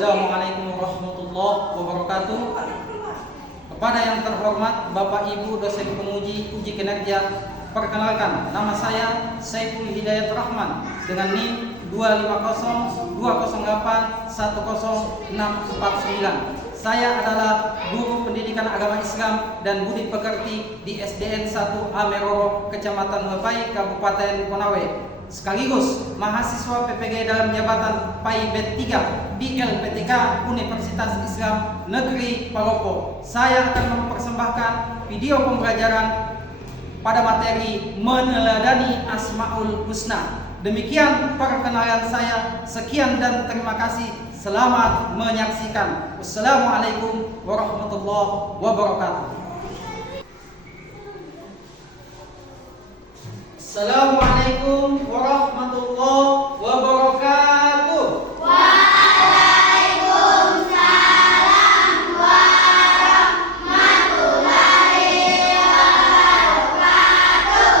Assalamualaikum warahmatullahi wabarakatuh. Kepada yang terhormat Bapak Ibu dosen penguji uji kinerja, perkenalkan nama saya Saiful Hidayat Rahman dengan NIM 25020810649. Saya adalah guru pendidikan agama Islam dan budi pekerti di SDN 1 Ameroro, Kecamatan Mepai, Kabupaten Konawe. Sekaligus mahasiswa PPG dalam jabatan PAI-Bet 3 di LPTK Universitas Islam Negeri Palopo. Saya akan mempersembahkan video pembelajaran pada materi meneladani Asmaul Husna. Demikian perkenalan saya. Sekian dan terima kasih. Selamat menyaksikan. Wassalamualaikum warahmatullahi wabarakatuh. Assalamualaikum warahmatullahi wabarakatuh. Waalaikumsalam warahmatullahi wabarakatuh.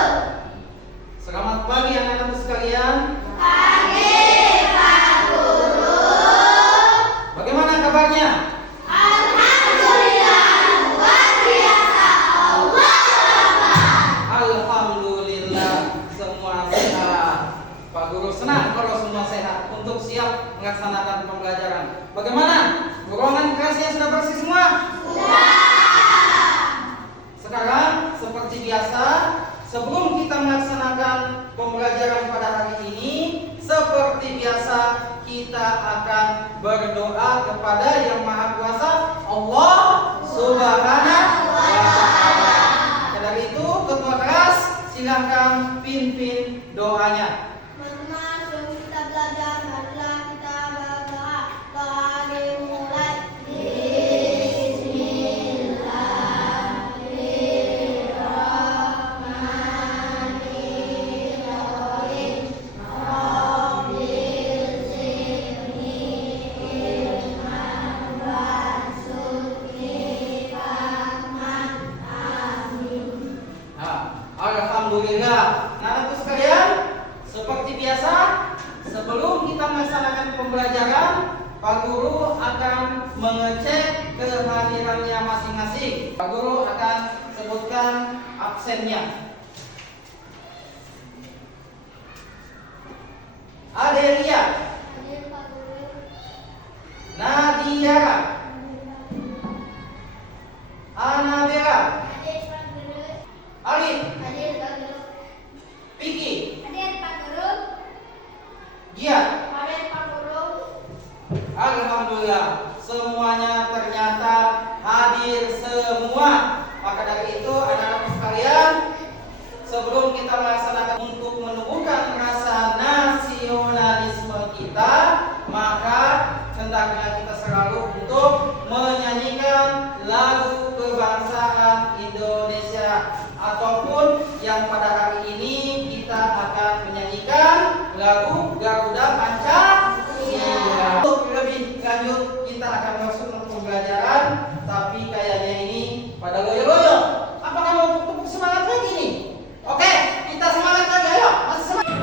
Selamat pagi anak-anak sekalian. Pagi Pak Guru. Bagaimana kabarnya? Alhamdulillah luar biasa. Allah Akbar. Alhamdulillah semua sehat. Pak Guru senang kalau semua sehat untuk siap melaksanakan pembelajaran. Bagaimana? Ruangan kelasnya sudah bersih semua? Sudah. Sekarang seperti biasa, sebelum kita melaksanakan pembelajaran pada hari ini, seperti biasa kita akan berdoa kepada Yang Maha Kuasa, Allah Subhanahu wa Ta'ala. Maka dari itu, ketua kelas silahkan pimpin doanya. Teman-teman, sebelum kita belajar, marilah kita berdoa. Doa dimulai. Bismillahirrahmanirrahim. Rabbil zidni ilman warzuqni fahman. Amin. Alhamdulillah. Nah, sekalian, seperti biasa, sebelum kita melaksanakan pembelajaran, Pak Guru akan mengecek kehadirannya masing-masing. Pak Guru akan sebutkan absennya. Adelia, Hadir Pak Guru. Nadia, Anabella, Hadir Pak Guru. Alif, Hadir Pak Guru. Piki, Hadir Pak Guru. Giat. Hadir Pak Guru. Alhamdulillah, semuanya ternyata hadir semua. Maka dari itu anak-anak sekalian, sebelum kita melaksanakan untuk menumbuhkan rasa nasionalisme kita, maka hendaknya kita selalu untuk menyanyikan lagu kebangsaan Indonesia, ataupun yang pada hari ini kita akan menyanyikan lagu Garuda Pancasila. Untuk lebih lanjut kita akan masuk ke pembelajaran, tapi kayaknya ini pada loyo-loyo. Apakah mau tepuk semangat lagi nih? Oke, kita semangat lagi, ayo. Masih semangat.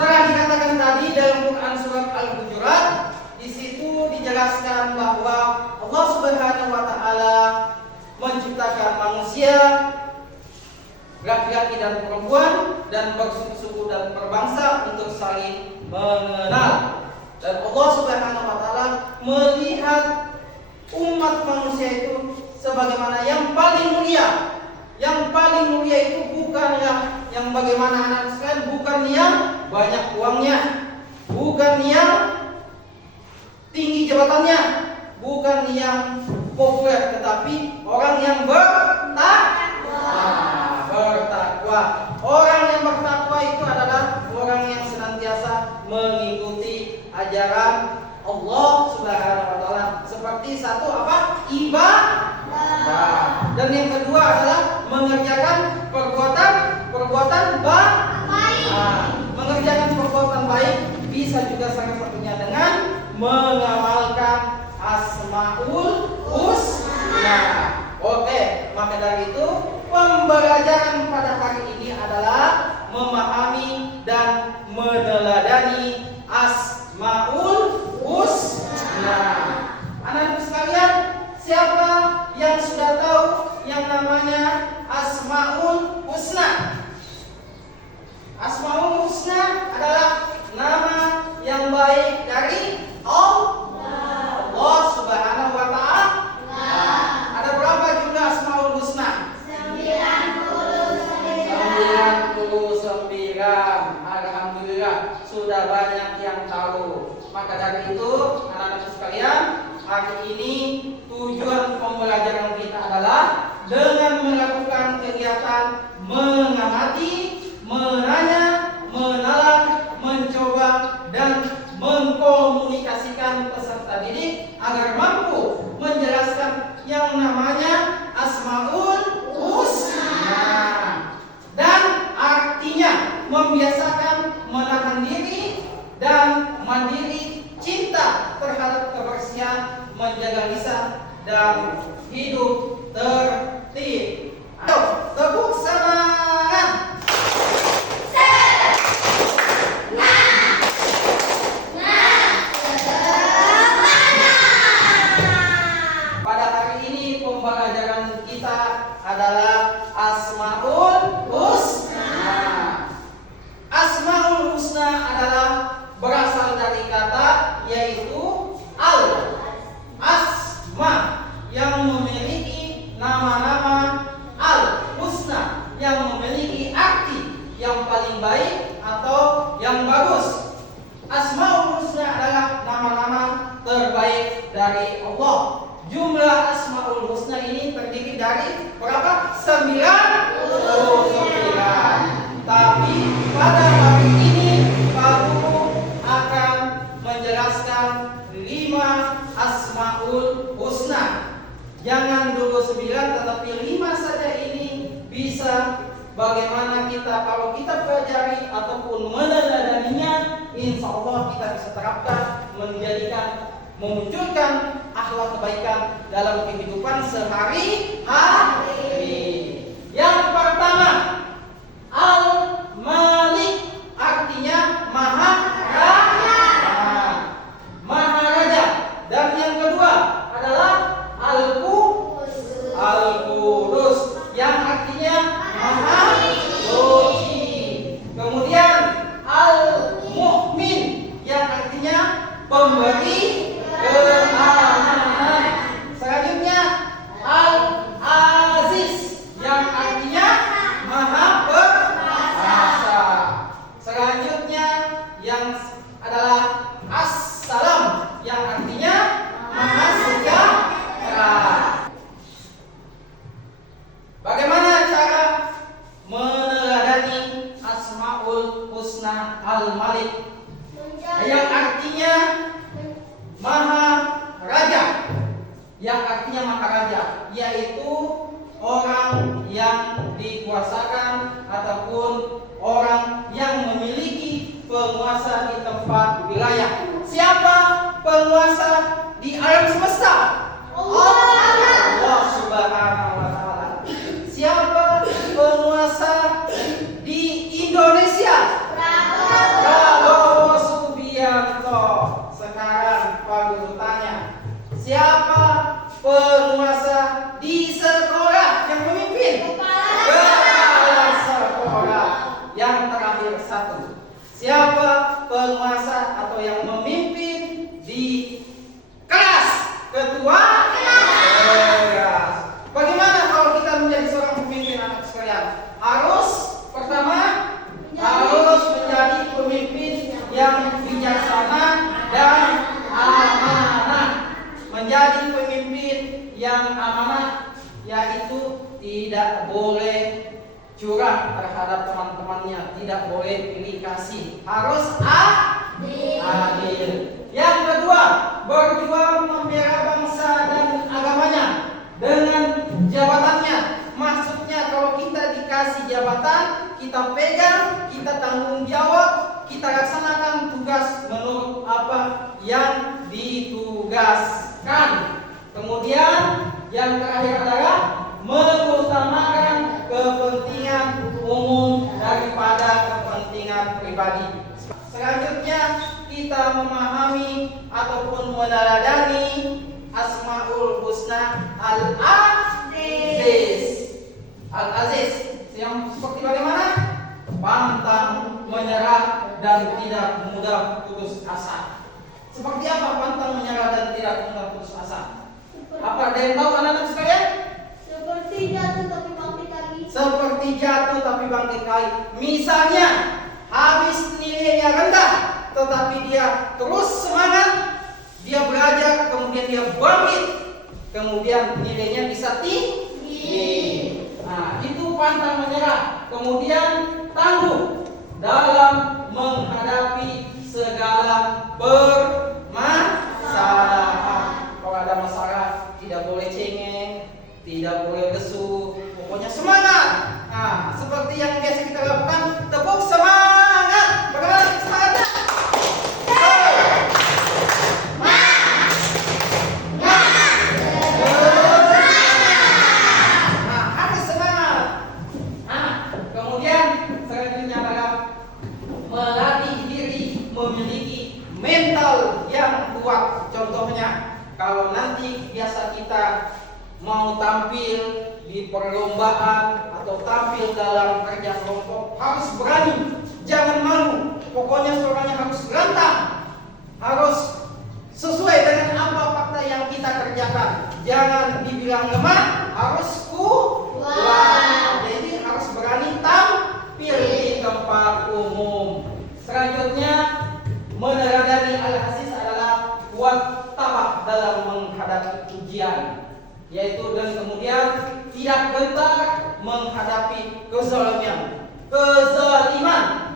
Setelah dikatakan tadi dalam Quran surat Al-Hujurat, di situ dijelaskan bahwa Allah Subhanahu wa Ta'ala menciptakan manusia, laki-laki dan perempuan, dan bersuku dan berbangsa untuk saling mengenal. Dan Allah Subhanahu wa Ta'ala melihat umat manusia itu sebagaimana yang paling mulia, yaitu bukanlah yang bagaimana anak sekalian, bukan yang banyak uangnya, bukan yang tinggi jabatannya, bukan yang populer, tetapi orang yang bertakwa. Orang yang bertakwa itu adalah orang yang senantiasa mengikuti ajaran Allah Subhanahu wa taala. Seperti satu apa? Ibadah. Dan yang kedua adalah mengerjakan perbuatan baik. Mengerjakan perbuatan baik bisa juga salah satunya dengan mengamalkan Asmaul Husna. Oke, maka dari itu pembelajaran pada hari ini adalah memahami dan meneladani Asmaul Husna. Anak-anak sekalian, siapa yang sudah tahu yang namanya Asmaul Husna? Asmaul Husna adalah nama yang baik dari Allah Subhanahu wa taala. Ada berapa jumlah Asmaul Husna? 99. Alhamdulillah sudah banyak yang tahu. Maka dari itu anak-anak sekalian, hari ini tujuan pembelajaran kita adalah dengan melakukan kegiatan mengamati, menanya, menalar, mencoba dan mengkomunikasikan peserta didik agar mampu menjelaskan yang namanya Asmaul Husna dan artinya membiasakan menahan diri dan mandiri, cinta terhadap kebersihan, menjaga lisan dan hidup tertib. Ayo, tepuk semangat. Pada hari ini pembelajaran kita adalah Asmaul Husna. Asmaul Husna adalah berasal dari kata yaitu Asma yang memiliki nama-nama, Al-Husna yang memiliki arti yang paling baik atau yang bagus. Asmaul Husna adalah nama-nama terbaik dari Allah. Jumlah Asmaul Husna ini terdiri dari berapa? 99. Tapi pada hari ini Pak Guru akan menjelaskan 5 Asmaul Husna. Jangan dulu 9 tetapi 5 saja ini bisa bagaimana kita kalau kita pelajari ataupun meneladaninya, insya Allah kita bisa terapkan memunculkan akhlak kebaikan dalam kehidupan sehari-hari. Yang pertama, Al-Malik artinya Maharaja. Dan yang kedua adalah Al-Qudus yang artinya Maha Suci. Kemudian Al-Mu'min yang artinya pemberi keamanan. Selanjutnya Al-Aziz yang artinya Maha Perkasa. Selanjutnya yang adalah As-Salam yang artinya Maha Sejahtera. Bagaimana cara meneladani Asmaul Husna Al-Malik yang artinya Maha Raja? Yang artinya Maha Raja yaitu orang yang dikuasakan ataupun orang yang memiliki penguasa di tempat wilayah. Siapa penguasa di alam semesta? Allah Subhanahu wa taala. Siapa penguasa di Indonesia? Prabowo Subianto. Sekarang Pak Guru tanya, siapa penguasa di sekolah yang memimpin? Kepala sekolah. Yang terakhir satu, siapa penguasa atau yang memimpin di kelas? Ketua kelas. Bagaimana kalau kita menjadi seorang pemimpin, anak sekalian? yang amanah, yaitu tidak boleh curang terhadap teman-temannya, tidak boleh pilih kasih, harus adil. Yang kedua, berjuang membela bangsa dan agamanya dengan jabatannya. Maksudnya kalau kita dikasih jabatan, kita pegang, kita tanggung jawab, kita laksanakan tugas menurut apa yang ditugaskan. Kemudian yang terakhir adalah mengutamakan kepentingan umum daripada kepentingan pribadi. Selanjutnya kita memahami ataupun meneladani Asmaul Husna Al-Aziz. Al-Aziz yang seperti bagaimana? Pantang menyerah dan tidak mudah putus asa. Seperti apa pantang menyerah dan tidak mudah putus asa? Apa ada yang tahu anak-anak sekalian? Seperti jatuh tapi bangkit lagi. Seperti jatuh tapi bangkit lagi. Misalnya habis nilainya rendah, tetapi dia terus semangat, dia belajar, kemudian dia bangkit, kemudian nilainya bisa tinggi. Nah, itu pantang menyerah. Kemudian tangguh dalam menghadapi segala permasalahan. Kalau ada masalah, tidak boleh cengeng, tidak boleh lesu, pokoknya semangat. Nah, seperti yang biasa kita lakukan, tepuk semangat. Bagaimana semangatnya? Nah, harus semangat. Nah, kemudian selanjutnya adalah melatih diri memiliki mental yang kuat. Contohnya, kalau nanti biasa kita mau tampil di perlombaan atau tampil dalam kerja kelompok, harus berani, jangan malu. Pokoknya suaranya harus lantang, harus sesuai dengan apa fakta yang kita kerjakan. Jangan dibilang lemah, harus kuat. Jadi harus berani tampil di tempat umum. Selanjutnya, meneladani Al-Aziz adalah kuat tabah dalam menghadapi ujian, yaitu dan kemudian tidak gentar menghadapi kezaliman.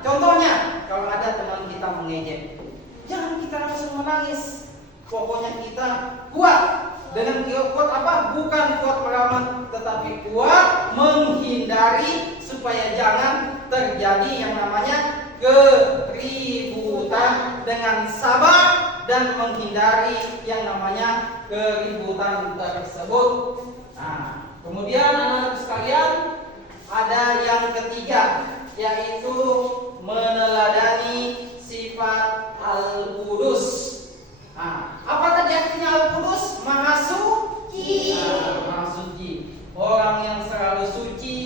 Contohnya, kalau ada teman kita mengejek, jangan kita langsung menangis. Pokoknya kita kuat. Dengan kuat apa? Bukan kuat melawan, tetapi kuat menghindari supaya jangan terjadi yang namanya keributan, dengan sabar dan menghindari yang namanya keributan tersebut. Nah, kemudian anak-anak sekalian, ada yang ketiga, yaitu meneladani sifat Al-Qudus. Nah, apa tadi artinya Al-Qudus? Maha suci. Maha suci. Orang yang selalu suci,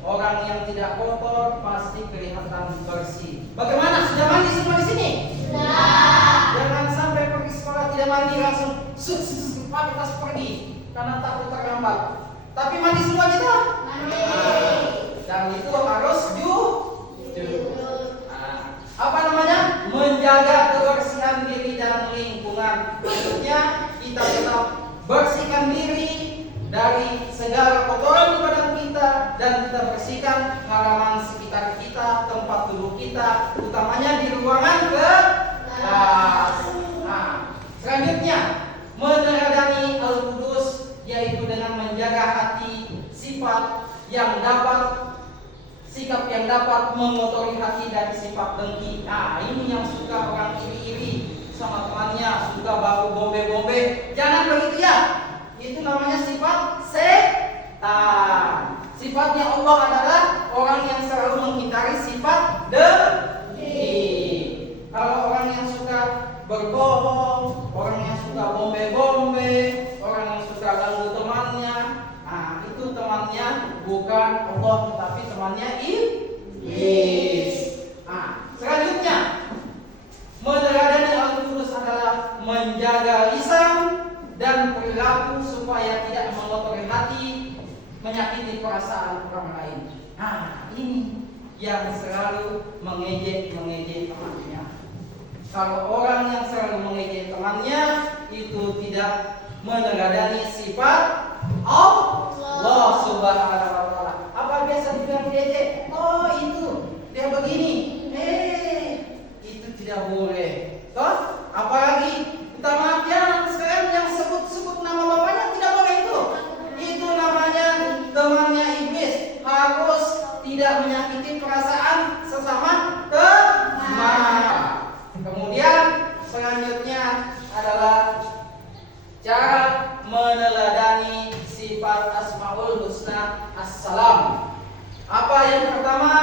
orang yang tidak kotor, pasti kelihatan bersih. Bagaimana? Sudah mandi semua di sini? Sudah. Jangan sampai pergi sekolah tidak mandi, langsung pakai tas pergi karena takut terlambat. Tapi mandi semua kita? Mandi. Dan itu harus apa namanya? Menjaga kebersihan diri dan lingkungan. Maksudnya kita tetap bersihkan diri dari segala kotoran di badan kita, dan kita bersihkan halaman sekitar kita, tempat duduk kita, utamanya di ruangan kelas. Nah, selanjutnya meneladani Al-Qudus, yaitu dengan menjaga hati, sikap yang dapat mengotori hati dari sifat dengki. Nah, ini yang suka orang iri-iri sama temannya, suka baku bombe-bombe. Jangan begitu ya. Itu namanya sifat setan. Sifatnya Allah adalah orang yang selalu menghindari sifat dengki. Kalau orang yang suka berbohong, orang yang suka bombe-bombe, orang yang suka ganggu temannya, nah itu temannya bukan Allah, tapi temannya iblis. Nah, selanjutnya meneladani Al-Qudus adalah menjaga lisan dan perilaku supaya tidak mengotori hati, menyakiti perasaan orang lain. Nah, ini yang selalu mengejek temannya. Kalau orang yang selalu mengejek temannya, itu tidak meneladani sifat Allah Subhanahu wa taala. Apa biasa dibilang dia? Oh, itu dia begini. Itu tidak boleh. Toh, apalagi minta maaf ya sekalian yang sebut-sebut nama bapaknya tidak boleh itu. Itu namanya temannya iblis. Harus tidak menyakiti perasaan sesama teman. Kemudian selanjutnya adalah cara meneladani sifat Asmaul Husna Assalam. Apa yang pertama?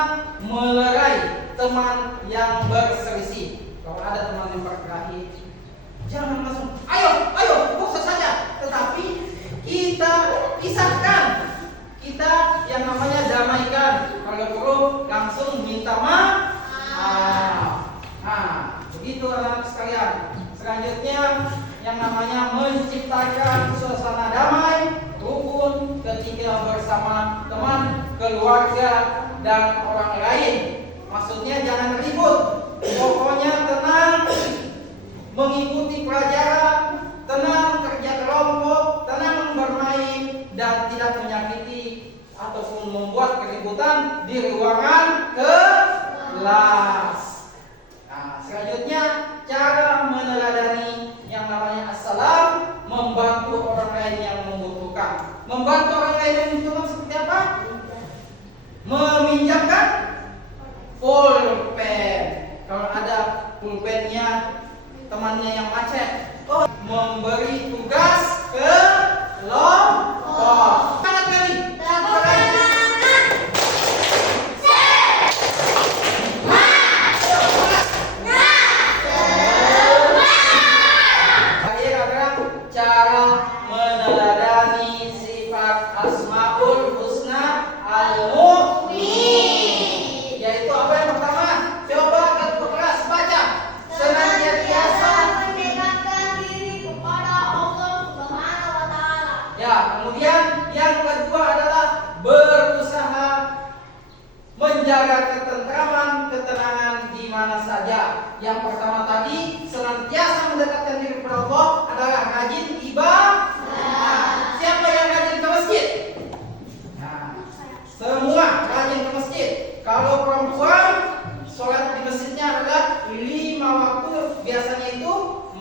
Melerai teman yang berselisih. Kalau ada teman yang berkelahi, jangan langsung ayo putus saja. Tetapi kita pisahkan, kita yang namanya damaikan. Kalau perlu langsung minta maaf. Begitu anak-anak sekalian. Selanjutnya yang namanya menciptakan suasana damai, rukun ketika bersama teman, keluarga, dan orang lain. Maksudnya jangan ribut, pokoknya tenang, mengikuti pelajaran, tenang kerja kelompok, tenang bermain, dan tidak menyakiti ataupun membuat keributan di ruangan kelas. Selanjutnya cara meneladani yang namanya assalam, membantu orang lain yang membutuhkan. Membantu orang lain yang membutuhkan seperti apa? Meminjamkan pulpen. Kalau ada pulpennya temannya yang macet, memberi tugas ke kelompok. Sangat kali. Cara meneladani sifat Asmaul Husna Al-Mu'min, yaitu apa yang pertama? Coba ke kelas baca. Senantiasa mendekatkan diri kepada Allah Subhanahu wa taala. Ya, kemudian yang kedua adalah berusaha menjaga ketenangan di mana saja. Yang pertama tadi senantiasa mendekatkan diri kepada Allah adalah rajin ibadah. Siapa yang rajin ke masjid? Semua rajin ke masjid. Kalau perempuan sholat di masjidnya adalah 5 waktu, biasanya itu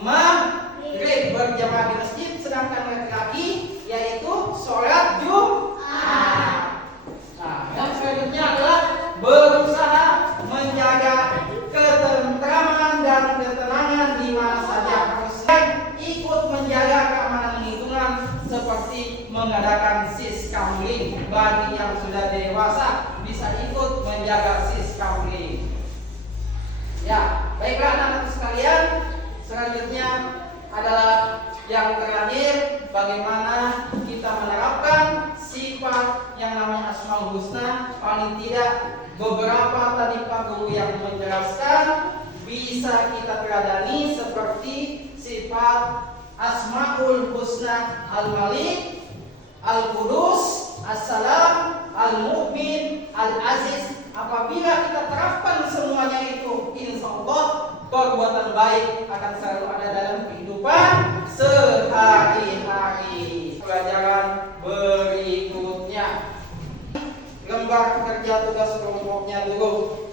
maghrib berjamaah di masjid, sedangkan laki-laki yaitu sholat Jumat. Yang selanjutnya adalah berusaha menjaga ketentraman dan ketenangan di mana saja. Harusnya ikut menjaga keamanan lingkungan seperti mengadakan siskamling. Bagi yang sudah dewasa bisa ikut menjaga siskamling. Ya, baiklah anak-anak sekalian. Selanjutnya adalah yang terakhir, bagaimana kita menerapkan sifat yang namanya Asmaul Husna. Paling tidak beberapa tadi Pak Guru yang menjelaskan bisa kita teladani seperti sifat Asmaul Husna Al-Malik, Al-Qudus, As-Salam, Al-Mu'min, Al-Aziz. Apabila kita terapkan semuanya itu, insya Allah perbuatan baik akan selalu ada dalam kehidupan sehari-hari. Pelajaran berikutnya, lembar kerja tugas kelompoknya dulu.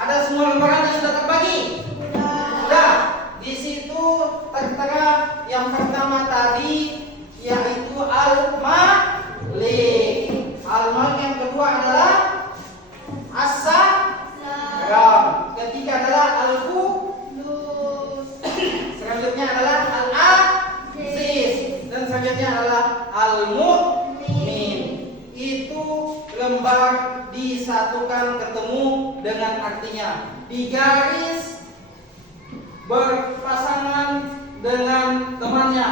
Ada semua lembaran yang sudah terbagi? Sudah. Di situ tertera yang pertama tadi yaitu Al-Malik. Al-Malik yang kedua adalah As-Salam. Ketiga adalah Al-Qudus. Selanjutnya adalah Al-Aziz. Dan selanjutnya adalah Al-Mu'min. Itu lembar disatukan ketemu dengan artinya, digaris berpasangan dengan temannya.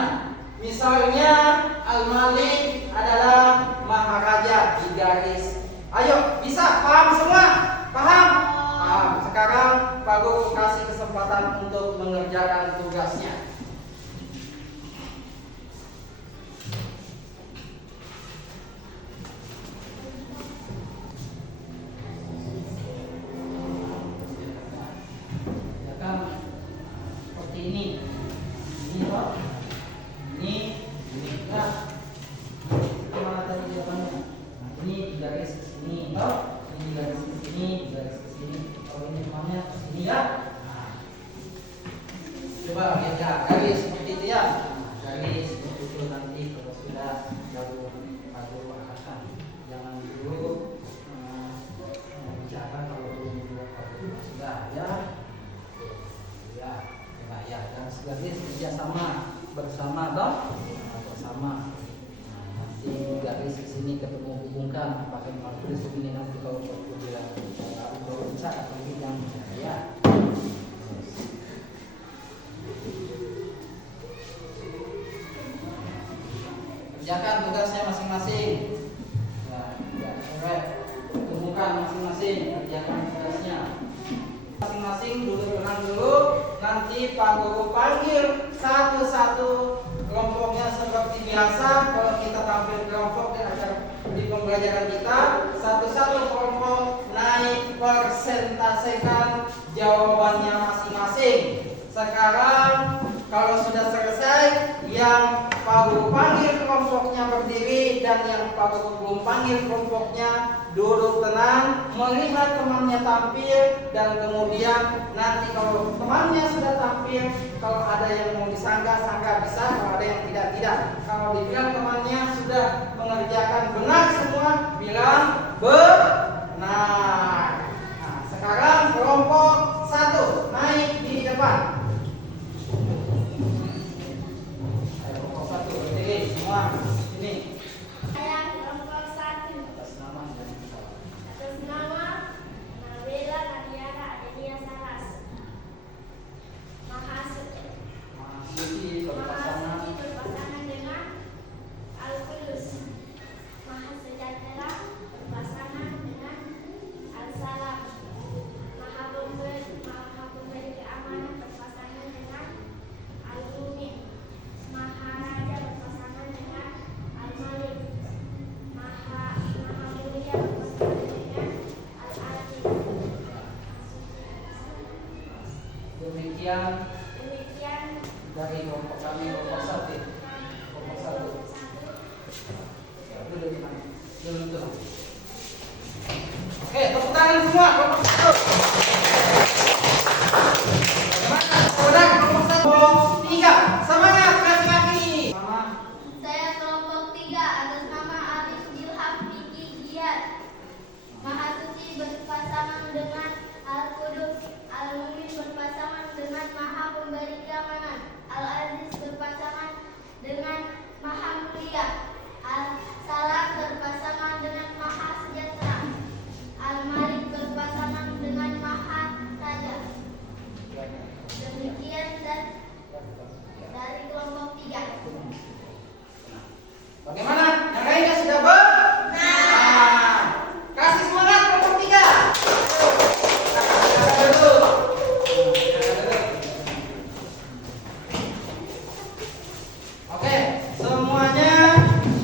Misalnya Al-Malik adalah Maharaja, digaris. Ayo, bisa paham semua? Paham? Paham. Sekarang Pak Guru kasih kesempatan untuk mengerjakan tugasnya. garis ke sini, toh? Ini garis ke sini, garis ke sini. Kalau ini temannya ke sini ya. Nah. Coba lihat ya, garis seperti itu ya. Nah, garis seperti itu nanti kalau sudah baru akan. Jangan dulu bicara kalau belum sudah ya. Ya, coba ya, garis kerjasama bersama toh. Bersama. Nanti garis di sini ketemu hubungkan pakai marker segini nanti kalau bilang kalau bisa atau yang ya. Kerjakan tugasnya masing-masing. Ya, temukan masing-masing, kerjakan tugasnya. Masing-masing duduk tenang dulu. Nanti Pak Guru panggil satu-satu kelompoknya seperti biasa. Kalau kita tampil kelompok di pembelajaran kita, satu-satu kelompok naik persentasekan jawabannya masing-masing. Sekarang kalau sudah selesai, yang Pak Guru panggil kelompoknya berdiri dan yang Pak Guru belum panggil kelompoknya duduk tenang, melihat temannya tampil, dan kemudian nanti kalau temannya sudah tampil, kalau ada yang mau disangka bisa, kalau ada yang tidak. Kalau dibilang temannya sudah mengerjakan benar semua, bilang benar. Nah, sekarang kelompok 1 naik di depan. Kelompok 1 berdiri semua. Ini. Saya kelompok 1. Atas nama dan salah. Atas nama Nabila Nadiara Adelia Saras. Mahasuci Mahasuci berpasangan dengan Al-Qudus. Mahasejahtera berpasangan dengan Al-Salam. Maha pemberi keamanan berpasangan dengan Al-Mumin. Maharaja berpasangan dengan Al-Malik. Maha mulia berpasangan dengan Al-Aziz. Demikian Demikian dari kelompok kami kelompok 1. Kelompok 1. Ya, dulu. Oke, tepuk tangan semua kelompok 1. Bagaimana? Sudah kelompok 1. Kelompok 3. Semangat laki-laki. Mama. saya kelompok 3 atas nama Arif Ilham Fikri Jihad. Mahasuci berpasangan dengan Al-Qudus. Al-Mumin berpasangan dengan Maha Pemberi Keamanan. Al-Aziz berpasangan dengan Maha Mulia. Al-Salam berpasangan dengan Maha Sejahtera. Al-Malik berpasangan dengan Maha Raja. Demikian dari kelompok 3. Bagaimana? Yang lainnya sudah benar. Kasih semangat kelompok 3. Oke, semuanya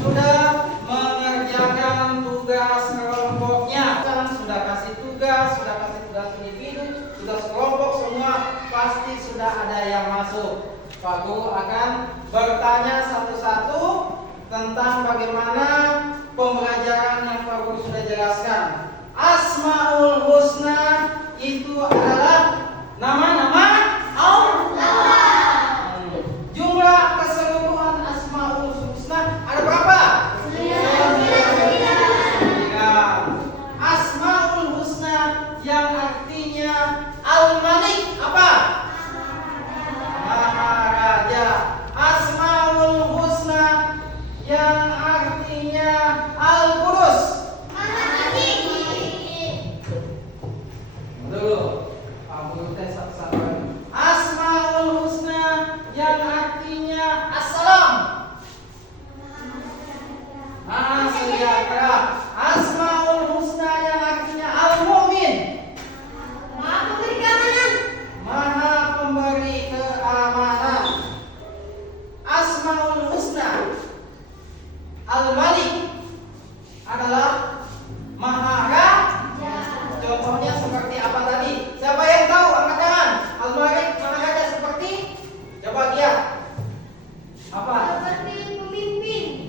sudah mengerjakan tugas kelompoknya. Sekarang sudah kasih tugas individu, tugas kelompok, semua pasti sudah ada yang masuk. Pak Guru akan bertanya satu-satu tentang bagaimana pembelajaran yang Pak Guru sudah jelaskan. Asmaul Husna itu adalah nama-nama Allah. Jumlah keseluruhan Asmaul Husna ada berapa? 9. Asmaul Husna yang artinya Al-Malik apa? Maharaja. Asmaul Husna yang artinya Al-Qudus. Dulu, Pak Guru tes satu-satu. Asmaul Husna yang artinya Assalam. Maha Sejahtera. Asmaul Husna yang artinya Al-Mumin. Maha Pemberi Keamanan. Asmaul Husna Al-Malik adalah Maharaja. Contohnya seperti apa tadi? Siapa yang tahu? Angkat tangan. Al-Malik Maharaja seperti? Coba lihat. Apa? Seperti pemimpin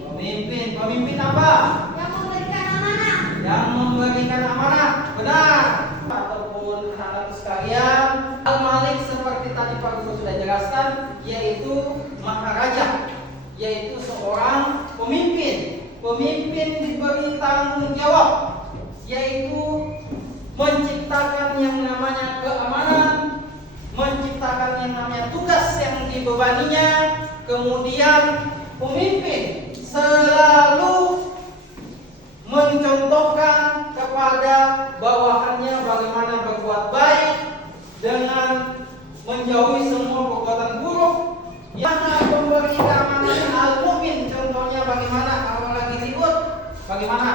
Pemimpin apa? yang memberikan amanah. Yang memberikan amanah, benar. Ataupun anak-anak sekalian, Al-Malik seperti tadi Pak Guru sudah jelaskan, yaitu maharaja, yaitu seorang pemimpin. Pemimpin diberi tanggung jawab, yaitu menciptakan yang namanya keamanan, menciptakan yang namanya tugas yang dibebaninya. Kemudian pemimpin selalu mencontohkan kepada bawahannya bagaimana berbuat baik dengan menjauhi semua perbuatan buruk. Yang memberi keamanan al-mu'min, contohnya bagaimana kalau lagi ribut, bagaimana?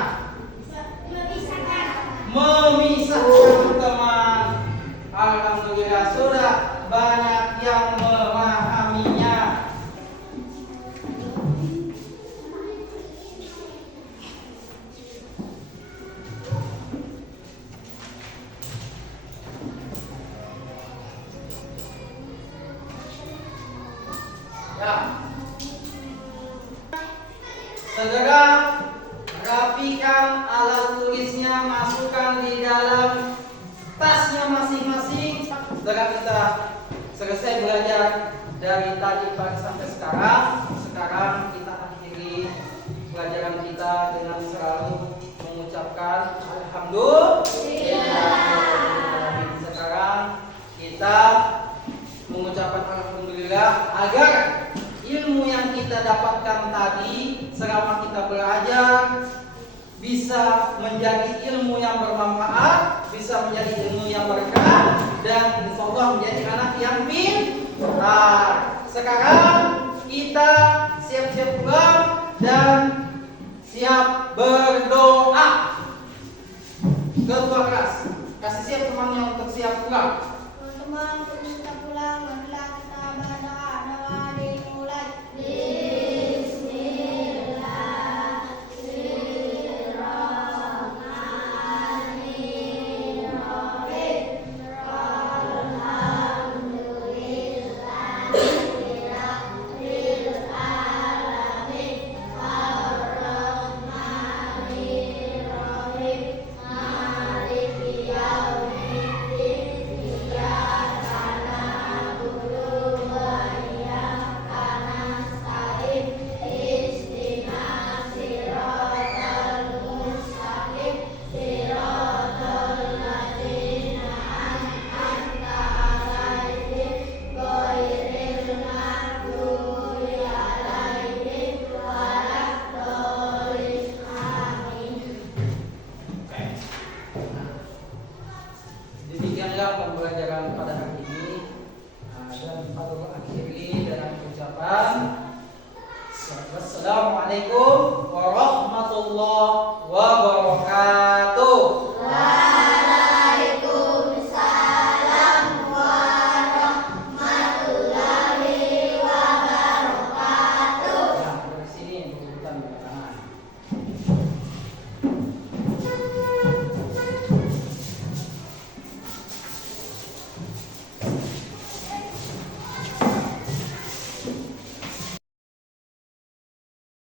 Memisahkan teman. Alhamdulillah sudah banyak yang memahaminya. Ya. Segera rapikan alat tulisnya, masukkan di dalam tasnya masing-masing. Setelah kita selesai belajar dari tadi pagi sampai sekarang kita akhiri pelajaran kita dengan selalu mengucapkan alhamdulillah. Sekarang kita mengucapkan alhamdulillah agar ilmu yang kita dapatkan tadi selama kita belajar bisa menjadi ilmu yang bermanfaat, bisa menjadi ilmu yang berkah, dan insyaallah menjadi anak yang pintar. Sekarang kita siap-siap pulang dan siap berdoa. Ketua kelas, kasih siap temannya untuk siap pulang. Teman-teman, kita pulang, marilah kita berdoa. Doa dimulai. Demikianlah pembelajaran pada hari ini. Dan Pak Guru akhiri dengan ucapan Wassalamualaikum warahmatullahi wabarakatuh. Waalaikumsalam warahmatullahi wabarakatuh. Nah, dari sini berurutan tangan.